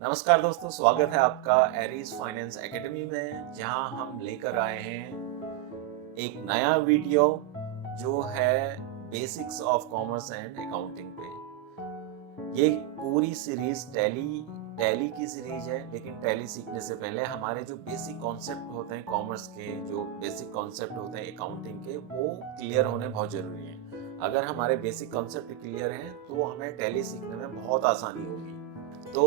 नमस्कार दोस्तों, स्वागत है आपका एरीज फाइनेंस एकेडमी में, जहां हम लेकर आए हैं एक नया वीडियो जो है basics of commerce and accounting पे। ये पूरी सीरीज टैली की सीरीज है, लेकिन टैली सीखने से पहले हमारे जो बेसिक कॉन्सेप्ट होते हैं कॉमर्स के, जो बेसिक कॉन्सेप्ट होते हैं अकाउंटिंग के, वो क्लियर होने बहुत ज़रूरी है। अगर हमारे बेसिक कॉन्सेप्ट क्लियर हैं तो हमें टैली सीखने में बहुत आसानी होगी। तो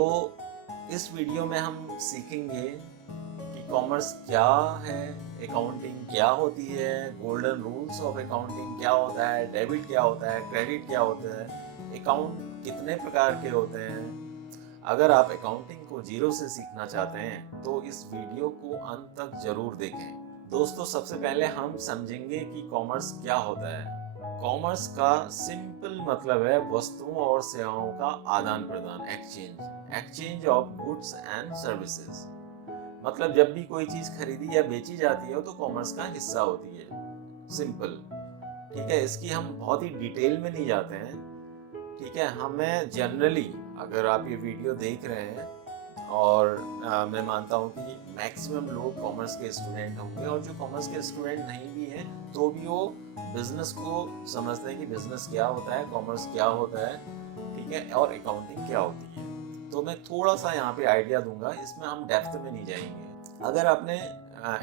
इस वीडियो में हम सीखेंगे कि कॉमर्स क्या है, अकाउंटिंग क्या होती है, गोल्डन रूल्स ऑफ अकाउंटिंग क्या होता है, डेबिट क्या होता है, क्रेडिट क्या होता है, अकाउंट कितने प्रकार के होते हैं। अगर आप अकाउंटिंग को जीरो से सीखना चाहते हैं तो इस वीडियो को अंत तक जरूर देखें। दोस्तों, सबसे पहले हम समझेंगे कि कॉमर्स क्या होता है। कॉमर्स का सिंपल मतलब है वस्तुओं और सेवाओं का आदान प्रदान, exchange of goods and services. मतलब जब भी कोई चीज खरीदी या बेची जाती है तो कॉमर्स का हिस्सा होती है। सिंपल, ठीक है। इसकी हम बहुत ही डिटेल में नहीं जाते हैं, ठीक है। हमें जनरली, अगर आप ये वीडियो देख रहे हैं और मैं मानता हूँ कि मैक्सिमम लोग कॉमर्स के स्टूडेंट होंगे, और जो कॉमर्स के स्टूडेंट नहीं भी हैं तो भी वो बिजनेस को समझते हैं कि बिजनेस क्या होता है, कॉमर्स क्या होता है, ठीक है, और अकाउंटिंग क्या होती है। तो मैं थोड़ा सा यहाँ पे आइडिया दूंगा, इसमें हम डेप्थ में नहीं जाएंगे। अगर आपने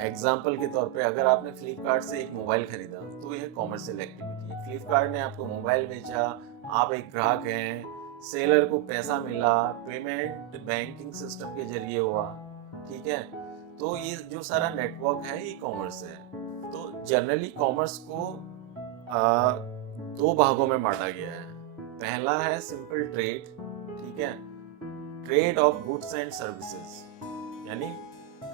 एग्जाम्पल के तौर पे, अगर आपने फ्लिपकार्ट से एक मोबाइल खरीदा तो यह कॉमर्शियल एक्टिविटी है। फ्लिपकार्ट ने आपको मोबाइल बेचा, आप एक ग्राहक हैं, सेलर को पैसा मिला, पेमेंट बैंकिंग सिस्टम के जरिए हुआ, ठीक है। तो ये जो सारा नेटवर्क है ये कॉमर्स है। तो जनरली कॉमर्स को दो भागों में बांटा गया है। पहला है सिंपल ट्रेड, ठीक है, trade off goods and services, यानी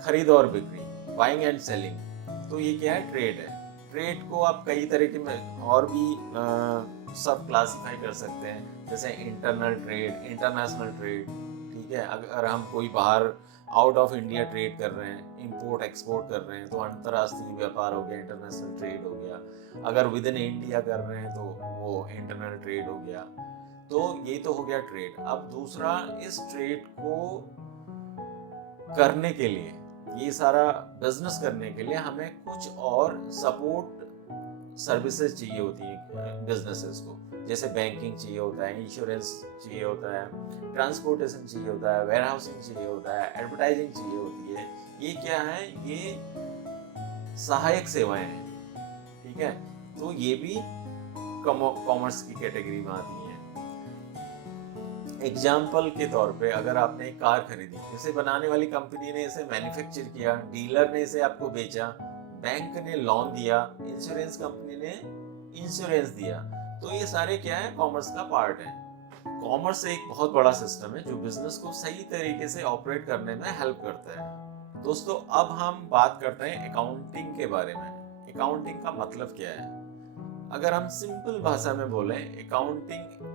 खरीद और बिक्री, बाइंग एंड सेलिंग। तो ये क्या है? ट्रेड है। ट्रेड को आप कई तरीके में और भी सब क्लासिफाई कर सकते हैं, जैसे इंटरनल ट्रेड, इंटरनेशनल ट्रेड, ठीक है। अगर हम कोई बाहर आउट ऑफ इंडिया ट्रेड कर रहे हैं, इंपोर्ट एक्सपोर्ट कर रहे हैं, तो अंतर्राष्ट्रीय व्यापार हो गया, इंटरनेशनल ट्रेड हो गया। अगर विद इन इंडिया कर रहे हैं तो वो इंटरनल ट्रेड हो गया। तो ये तो हो गया ट्रेड। अब दूसरा, इस ट्रेड को करने के लिए, ये सारा बिजनेस करने के लिए हमें कुछ और सपोर्ट सर्विसेज चाहिए होती है बिजनेसेस को। जैसे बैंकिंग चाहिए होता है, इंश्योरेंस चाहिए होता है, ट्रांसपोर्टेशन चाहिए होता है, वेयर हाउसिंग चाहिए होता है, एडवर्टाइजिंग चाहिए होती है। ये क्या है? ये सहायक सेवाएं हैं, ठीक है। तो ये भी कॉमर्स की कैटेगरी में आती हैं। एग्जाम्पल के तौर पे, अगर आपने एक कार खरीदी, इसे बनाने वाली कंपनी ने इसे मैन्युफैक्चर किया, डीलर ने इसे आपको बेचा, बैंक ने लोन दिया, इंश्योरेंस कंपनी ने इंश्योरेंस दिया, तो ये सारे क्या है? कॉमर्स का पार्ट है। कॉमर्स एक बहुत बड़ा सिस्टम है जो बिजनेस को सही तरीके से ऑपरेट करने में हेल्प करता है। दोस्तों, अब हम बात करते हैं अकाउंटिंग के बारे में। अकाउंटिंग का मतलब क्या है? अगर हम सिंपल भाषा में बोलें, अकाउंटिंग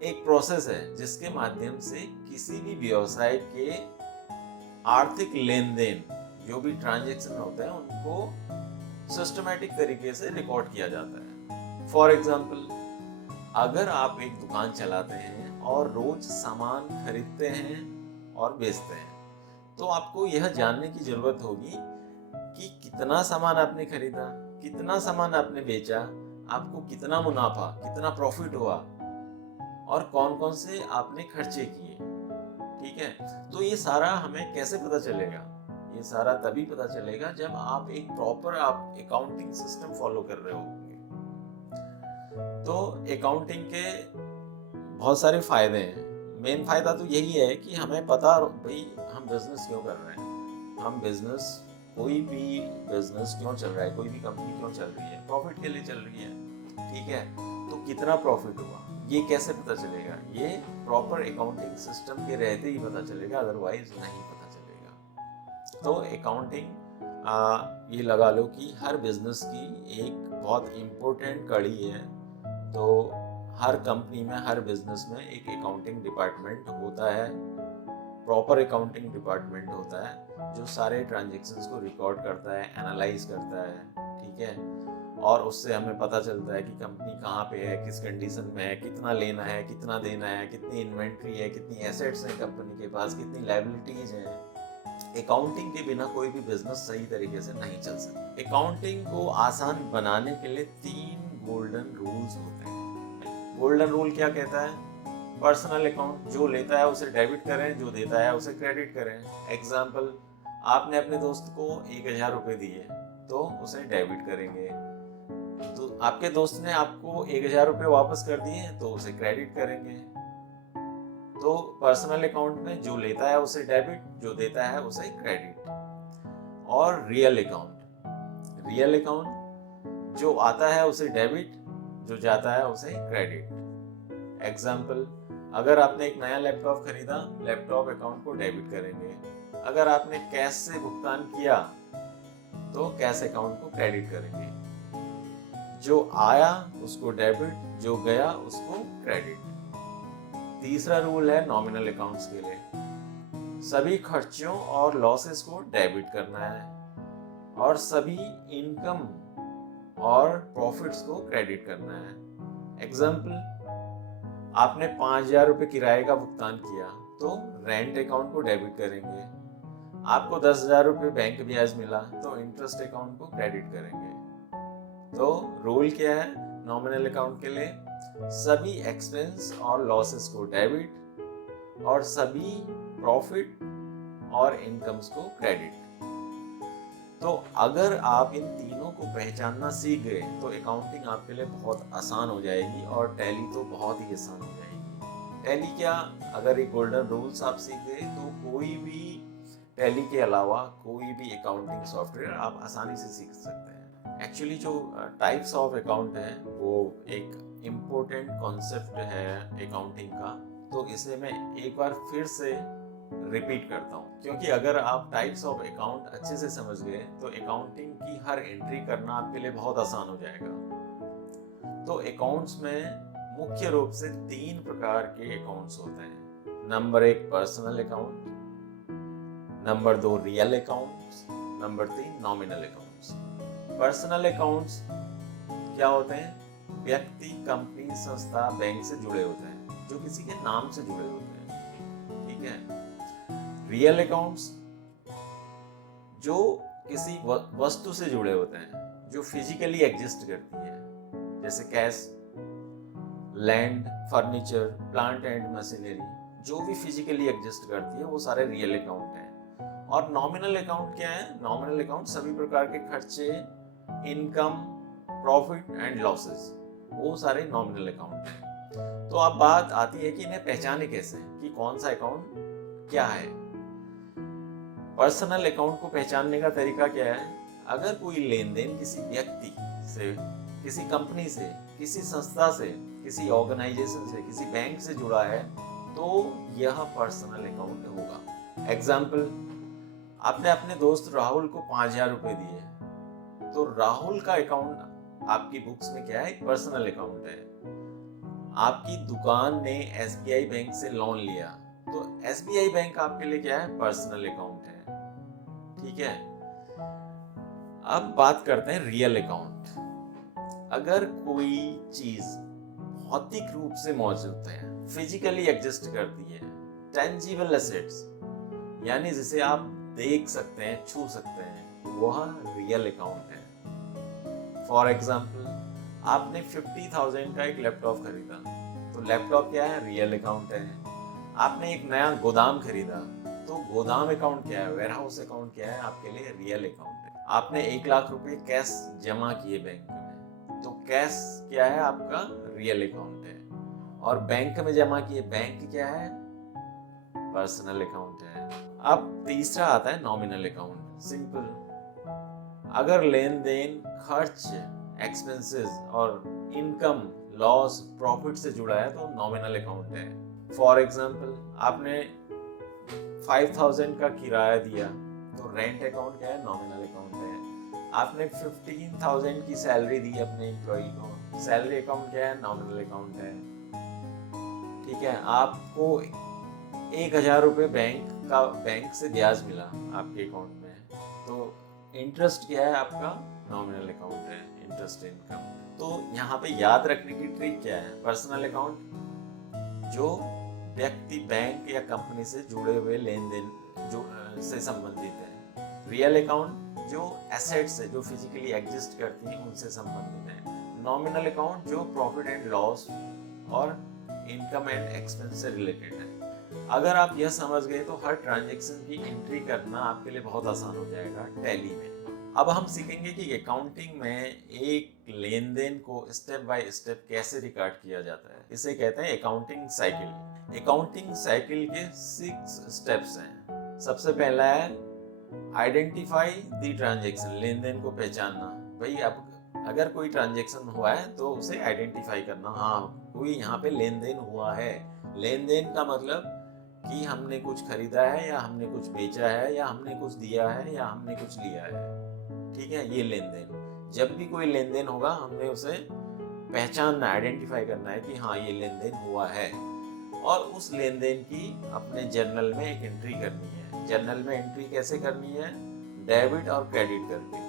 एक प्रोसेस है जिसके माध्यम से किसी भी व्यवसाय के आर्थिक लेन देन, जो भी ट्रांजैक्शन होते हैं, उनको सिस्टमैटिक तरीके से रिकॉर्ड किया जाता है। फॉर एग्जाम्पल, अगर आप एक दुकान चलाते हैं और रोज सामान खरीदते हैं और बेचते हैं, तो आपको यह जानने की जरूरत होगी कि कितना सामान आपने खरीदा, कितना सामान आपने बेचा, आपको कितना मुनाफा, कितना प्रॉफिट हुआ, और कौन कौन से आपने खर्चे किए, ठीक है। तो ये सारा हमें कैसे पता चलेगा? ये सारा तभी पता चलेगा जब आप एक प्रॉपर अकाउंटिंग सिस्टम फॉलो कर रहे होंगे। तो अकाउंटिंग के बहुत सारे फायदे हैं। मेन फायदा तो यही है कि हमें पता, भाई हम बिजनेस क्यों कर रहे हैं, हम बिजनेस, कोई भी बिजनेस क्यों चल रहा है, कोई भी कंपनी क्यों चल रही है? प्रॉफिट के लिए चल रही है, ठीक है। तो कितना प्रॉफिट हुआ, ये कैसे पता चलेगा? ये प्रॉपर अकाउंटिंग सिस्टम के रहते ही पता चलेगा, अदरवाइज नहीं पता चलेगा। तो अकाउंटिंग, ये लगा लो कि हर बिजनेस की एक बहुत इम्पोर्टेंट कड़ी है। तो हर कंपनी में, हर बिजनेस में एक अकाउंटिंग डिपार्टमेंट होता है, प्रॉपर अकाउंटिंग डिपार्टमेंट होता है, जो सारे ट्रांजेक्शन्स को रिकॉर्ड करता है, एनालाइज करता है, ठीक है। और उससे हमें पता चलता है कि कंपनी कहाँ पे है, किस कंडीशन में है, कितना लेना है, कितना देना है, कितनी इन्वेंट्री है, कितनी एसेट्स हैं कंपनी के पास, कितनी लायबिलिटीज हैं। अकाउंटिंग के बिना कोई भी बिजनेस सही तरीके से नहीं चल सकता। अकाउंटिंग को आसान बनाने के लिए 3 गोल्डन रूल्स होते हैं। गोल्डन रूल क्या कहता है? पर्सनल अकाउंट, जो लेता है उसे डेबिट करें, जो देता है उसे क्रेडिट करें। एग्जाम्पल, आपने अपने दोस्त को 1000 रुपये दिए तो उसे डेबिट करेंगे। तो आपके दोस्त ने आपको 1000 रुपये वापस कर दिए तो उसे क्रेडिट करेंगे। तो पर्सनल अकाउंट में जो लेता है उसे डेबिट, जो देता है उसे क्रेडिट। और रियल अकाउंट जो आता है उसे डेबिट, जो जाता है उसे क्रेडिट। एग्जाम्पल, अगर आपने एक नया लैपटॉप खरीदा, लैपटॉप अकाउंट को डेबिट करेंगे। अगर आपने कैश से भुगतान किया तो कैश अकाउंट को क्रेडिट करेंगे। जो आया उसको डेबिट, जो गया उसको क्रेडिट। तीसरा रूल है नॉमिनल अकाउंट्स के लिए। सभी खर्चों और लॉसेस को डेबिट करना है और सभी इनकम और प्रॉफिट्स को क्रेडिट करना है। एग्जाम्पल, आपने 5000 रुपये किराए का भुगतान किया तो रेंट अकाउंट को डेबिट करेंगे। आपको 10,000 रुपये बैंक ब्याज मिला तो इंटरेस्ट अकाउंट को क्रेडिट करेंगे। तो रूल क्या है नॉमिनल अकाउंट के लिए? सभी एक्सपेंस और लॉसेस को डेबिट और सभी प्रॉफिट और इनकम्स को क्रेडिट। तो अगर आप इन तीनों को पहचानना सीख गए तो अकाउंटिंग आपके लिए बहुत आसान हो जाएगी और टैली तो बहुत ही आसान हो जाएगी। टैली क्या, अगर ये गोल्डन रूल्स आप सीख गए तो कोई भी टैली के अलावा कोई भी अकाउंटिंग सॉफ्टवेयर आप आसानी से सीख सकते हैं। एक्चुअली जो टाइप्स ऑफ अकाउंट है वो एक इम्पोर्टेंट कॉन्सेप्ट है अकाउंटिंग का, तो इसे मैं एक बार फिर से रिपीट करता हूँ, क्योंकि अगर आप टाइप्स ऑफ अकाउंट अच्छे से समझ गए तो अकाउंटिंग की हर एंट्री करना आपके लिए बहुत आसान हो जाएगा। तो अकाउंट्स में मुख्य रूप से 3 प्रकार के अकाउंट्स होते हैं। Number 1 personal account, number 2 real accounts, number 3 nominal accounts. Personal accounts क्या होते हैं? व्यक्ति, कंपनी, संस्था, बैंक से जुड़े होते हैं, जो किसी के नाम से जुड़े होते हैं। ठीक है। रियल अकाउंट्स जो किसी वस्तु से जुड़े होते हैं, जो फिजिकली एग्जिस्ट करती है, जैसे cash, land, furniture, plant and machinery, जो भी फिजिकली एग्जिस्ट करती है वो सारे रियल अकाउंट हैं। और नॉमिनल अकाउंट क्या है? नॉमिनल अकाउंट सभी प्रकार के खर्चे, इनकम, प्रॉफिट एंड लॉसेस, वो सारे नॉमिनल अकाउंट हैं। तो अब बात आती है कि इन्हें पहचाने कैसे, कि कौन सा अकाउंट क्या है। पर्सनल अकाउंट को पहचानने का तरीका क्या है? अगर कोई लेन देन किसी व्यक्ति से, किसी कंपनी से, किसी संस्था से, किसी ऑर्गेनाइजेशन से, किसी बैंक से जुड़ा है तो यह पर्सनल अकाउंट होगा। एग्जाम्पल, आपने अपने दोस्त राहुल को 5000 रुपये दिए तो राहुल का अकाउंट आपकी बुक्स में क्या है? एक पर्सनल अकाउंट है। आपकी दुकान ने एसबीआई बैंक से लोन लिया तो एसबीआई बैंक आपके लिए क्या है? पर्सनल अकाउंट है। ठीक है। अब बात करते हैं रियल अकाउंट। अगर कोई चीज भौतिक रूप से मौजूद है, फिजिकली एग्जिस्ट करती है, टेंजिबल एसेट्स, यानी जिसे आप देख सकते हैं, छू सकते हैं, वह रियल अकाउंट है। फॉर एग्जाम्पल, आपने 50,000 का एक लैपटॉप खरीदा तो लैपटॉप क्या है? रियल अकाउंट है। आपने एक नया गोदाम खरीदा तो गोदाम अकाउंट क्या है? वेयरहाउस अकाउंट क्या है? आपके लिए रियल अकाउंट है। आपने 1 लाख रुपए कैश जमा किए बैंक में तो कैश क्या है? आपका रियल अकाउंट है। और बैंक में जमा किए, बैंक क्या है? पर्सनल अकाउंट है। अब तीसरा आता है नॉमिनल अकाउंट। सिंपल, अगर लेन देन, खर्च, एक्सपेंसेस और इनकम, लॉस, प्रॉफिट से जुड़ा है तो नॉमिनल अकाउंट है। फॉर एग्जाम्पल, आपने 5000 का किराया दिया तो रेंट अकाउंट क्या है? नॉमिनल अकाउंट है। आपने 15,000 की सैलरी दी अपने एम्प्लॉय को, सैलरी अकाउंट क्या है? नॉमिनल अकाउंट है। ठीक है। आपको 1000 रुपये बैंक से ब्याज मिला आपके अकाउंट में तो इंटरेस्ट क्या है आपका, नॉमिनल अकाउंट है, इंटरेस्ट इनकम। तो यहाँ पे याद रखने की ट्रिक क्या है, पर्सनल अकाउंट जो व्यक्ति बैंक या कंपनी से जुड़े हुए लेन देन जो से संबंधित है, रियल अकाउंट जो एसेट्स है जो फिजिकली एग्जिस्ट करती हैं उनसे संबंधित है, नॉमिनल अकाउंट जो प्रॉफिट एंड लॉस और इनकम एंड एक्सपेंस से रिलेटेड है। अगर आप यह समझ गए तो हर ट्रांजैक्शन की एंट्री करना आपके लिए बहुत आसान हो जाएगा टैली में। अब हम सीखेंगे कि अकाउंटिंग में एक लेन देन को स्टेप बाय स्टेप कैसे रिकॉर्ड किया जाता है। इसे कहते हैं अकाउंटिंग साइकिल। अकाउंटिंग साइकिल के 6 स्टेप्स हैं। सबसे पहला है आइडेंटिफाई द ट्रांजैक्शन, लेन देन को पहचानना। भाई अब अगर कोई ट्रांजैक्शन हुआ है तो उसे आइडेंटिफाई करना, हाँ कोई यहाँ पे लेन देन हुआ है। लेन देन का मतलब कि हमने कुछ खरीदा है या हमने कुछ बेचा है या हमने कुछ दिया है या हमने कुछ लिया है, ठीक है, ये लेन देन। जब भी कोई लेन देन होगा हमने उसे पहचानना, आइडेंटिफाई करना है कि हाँ ये लेन देन हुआ है, और उस लेन देन की अपने जर्नल में एक एंट्री करनी है। जर्नल में एंट्री कैसे करनी है, डेबिट और क्रेडिट करके।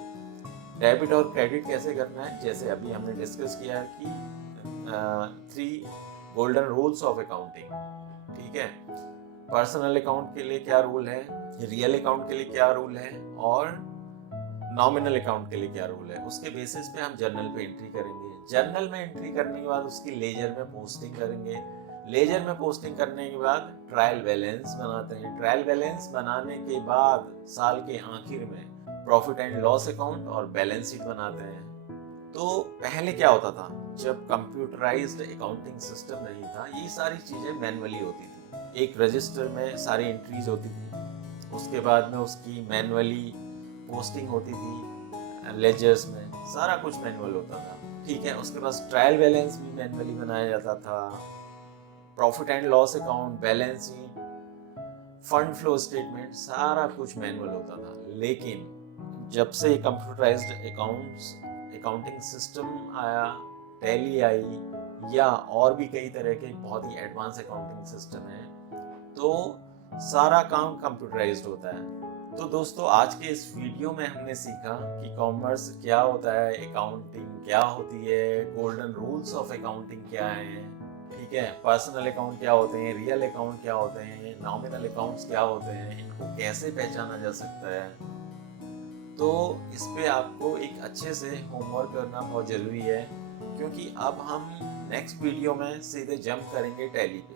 डेबिट और क्रेडिट कैसे करना है, जैसे अभी हमने डिस्कस किया है कि 3 गोल्डन रूल्स ऑफ अकाउंटिंग, ठीक है। पर्सनल अकाउंट के लिए क्या रूल है, रियल अकाउंट के लिए क्या रूल है और नॉमिनल अकाउंट के लिए क्या रूल है, उसके बेसिस पे हम जर्नल पे एंट्री करेंगे। जर्नल में एंट्री करने के बाद उसकी लेजर में पोस्टिंग करेंगे। लेजर में पोस्टिंग करने के बाद ट्रायल बैलेंस बनाते हैं। ट्रायल बैलेंस बनाने के बाद साल के आखिर में प्रॉफिट एंड लॉस अकाउंट और बैलेंस शीट बनाते हैं। तो पहले क्या होता था, जब कंप्यूटराइज्ड अकाउंटिंग सिस्टम नहीं था, ये सारी चीजें मैनुअली होती थी। एक रजिस्टर में सारी एंट्रीज होती थी, उसके बाद में उसकी मैनुअली पोस्टिंग होती थी, लेजर्स में सारा कुछ मैनुअल होता था, ठीक है। उसके बाद ट्रायल बैलेंस भी मैनुअली बनाया जाता था, profit and loss account, balance sheet, fund flow statement, सारा कुछ मैनुअल होता था। लेकिन जब से कंप्यूटराइज्ड अकाउंटिंग सिस्टम आया, टैली आई या और भी कई तरह के बहुत ही एडवांस अकाउंटिंग सिस्टम है, तो सारा काम कंप्यूटराइज्ड होता है। तो दोस्तों आज के इस वीडियो में हमने सीखा कि कॉमर्स क्या होता है, अकाउंटिंग क्या होती है, गोल्डन रूल्स ऑफ अकाउंटिंग क्या है, ठीक है, पर्सनल अकाउंट क्या होते हैं, रियल अकाउंट क्या होते हैं, नॉमिनल अकाउंट्स क्या होते हैं, इनको कैसे पहचाना जा सकता है। तो इस पे आपको एक अच्छे से होमवर्क करना बहुत ज़रूरी है, क्योंकि अब हम नेक्स्ट वीडियो में सीधे जंप करेंगे टैली पे,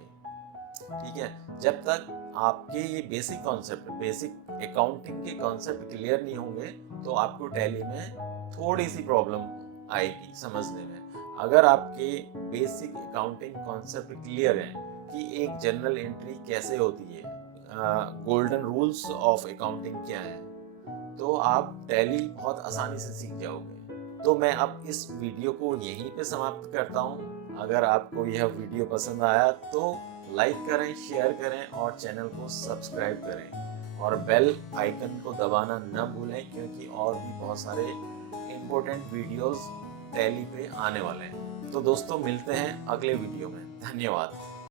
ठीक है। जब तक आपके ये बेसिक कॉन्सेप्ट, बेसिक अकाउंटिंग के कॉन्सेप्ट क्लियर नहीं होंगे तो आपको टैली में थोड़ी सी प्रॉब्लम आएगी समझने में। अगर आपके बेसिक अकाउंटिंग कॉन्सेप्ट क्लियर है कि एक जनरल एंट्री कैसे होती है, गोल्डन रूल्स ऑफ अकाउंटिंग क्या है, तो आप टैली बहुत आसानी से सीख जाओगे। तो मैं अब इस वीडियो को यहीं पे समाप्त करता हूँ। अगर आपको यह वीडियो पसंद आया तो लाइक करें, शेयर करें और चैनल को सब्सक्राइब करें और बेल आइकन को दबाना न भूलें, क्योंकि और भी बहुत सारे इम्पोर्टेंट वीडियोस टैली पे आने वाले हैं। तो दोस्तों मिलते हैं अगले वीडियो में। धन्यवाद।